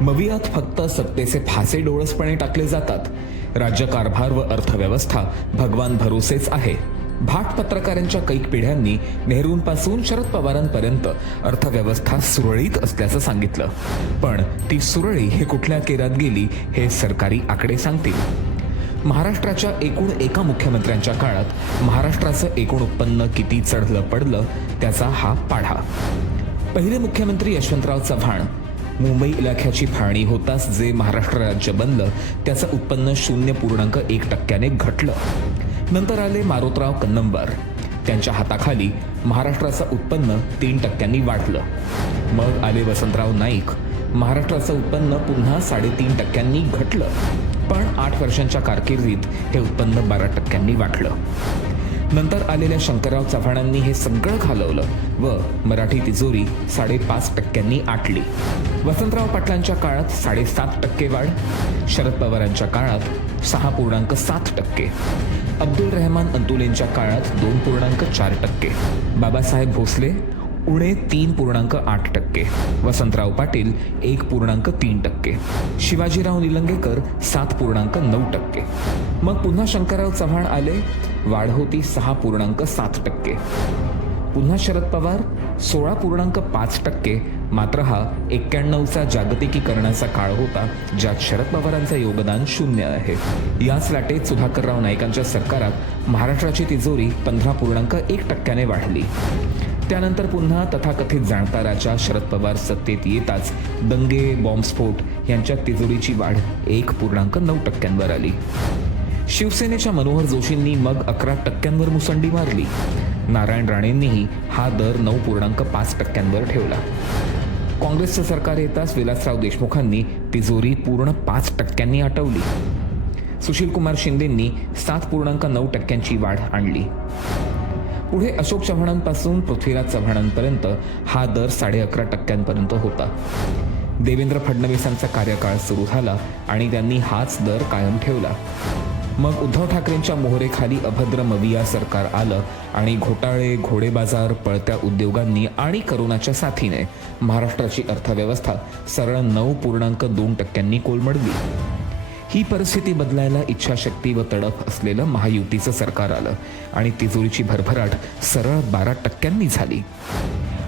मवियात फक्त सत्तेचे फासे डोळसपणे टाकले जातात. राज्यकारभार व अर्थव्यवस्था भगवान भरोसेच आहे. भाट पत्रकारांच्या कैक पिढ्यांनी नेहरूंपासून शरद पवारांपर्यंत अर्थव्यवस्था सुरळीत असल्याचं सांगितलं. पण ती सुरळी हे कुठल्या केरात गेली हे सरकारी आकडे सांगतील. महाराष्ट्राच्या एकूण एका मुख्यमंत्र्यांच्या काळात महाराष्ट्राचं एकूण उत्पन्न किती चढलं पडलं त्याचा हा पाढा. पहिले मुख्यमंत्री यशवंतराव चव्हाण मुंबई इलाख्याची फाळणी होताच जे महाराष्ट्र राज्य बनलं त्याचं उत्पन्न 0.1% घटलं. नंतर आले मारोतराव कन्नमवार. त्यांच्या हाताखाली महाराष्ट्राचं उत्पन्न 3% वाढलं. मग आले वसंतराव नाईक. महाराष्ट्राचं उत्पन्न पुन्हा 3.5% घटलं. पण 8 वर्षांच्या कारकिर्दीत हे उत्पन्न 12% वाढलं. नंतर आलेल्या शंकरराव चव्हाणांनी हे सगळं घालवलं व मराठी तिजोरी 5.5% आटली. वसंतराव पाटलांच्या काळात 7.5% वाढ. शरद पवारांच्या काळात 6.7%. अब्दुल रहमान अंतुलेंच्या काळात 2.4%. बाबासाहेब भोसले उणे 3.8%. वसंतराव पाटील 1.3%. शिवाजीराव निलंगेकर 7.9%. मग पुन्हा शंकरराव चव्हाण आले. वाढ होती 6.7%. पुन्हा शरद पवार 16.5%. मात्र हा 91चा जागतिकीकरणाचा काळ होता ज्यात शरद पवारांचं योगदान 0 आहे. याच लाटेत सुधाकरराव नाईकांच्या सरकारात महाराष्ट्राची तिजोरी 15.1%ने वाढली. त्यानंतर पुन्हा तथाकथित जाणकाराच्या शरद पवार सत्तेत येताच दंगे बॉम्बस्फोट यांच्या तिजोरीची वाढ 1.9%वर आली. शिवसेनेच्या मनोहर जोशींनी मग 11%वर मुसंडी मारली. नारायण राणेंनीही हा दर 9.5%वर ठेवला. काँग्रेसचं सरकार येताच विलासराव देशमुखांनी तिजोरी पूर्ण 5%नी आटवली. सुशीलकुमार शिंदेंनी 7.9%ची वाढ आणली. पुढे अशोक चव्हाणांपासून पृथ्वीराज चव्हाणांपर्यंत हा दर 11.5%पर्यंत होता. देवेंद्र फडणवीसांचा कार्यकाळ सुरू झाला आणि त्यांनी हाच दर कायम ठेवला. मग उद्धव ठाकरेंच्या मोहरेखाली अभद्र मविया सरकार आलं आणि घोटाळे, घोडेबाजार, पळत्या उद्योगांनी आणि करोनाच्या साथीने महाराष्ट्राची अर्थव्यवस्था सरळ 9.2%नी कोलमडली. ही परिस्थिती बदलायला इच्छाशक्ती व तडफ असलेलं महायुतीचं सरकार आलं आणि तिजोरीची भरभराट सरळ 12%नी झाली.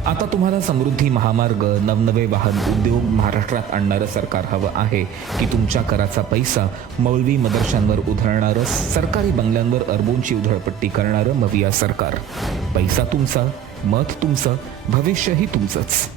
आता तुम्हाला समृद्धी महामार्ग, नवनवे वाहन उद्योग महाराष्ट्रात आणणारं सरकार हवं आहे की तुमच्या कराचा पैसा मौलवी मदरशांवर उधळणारं, सरकारी बंगल्यांवर अरबोंची उधळपट्टी करणारं मविया सरकार? पैसा तुमचा, मत तुमचं, भविष्यही तुमचंच.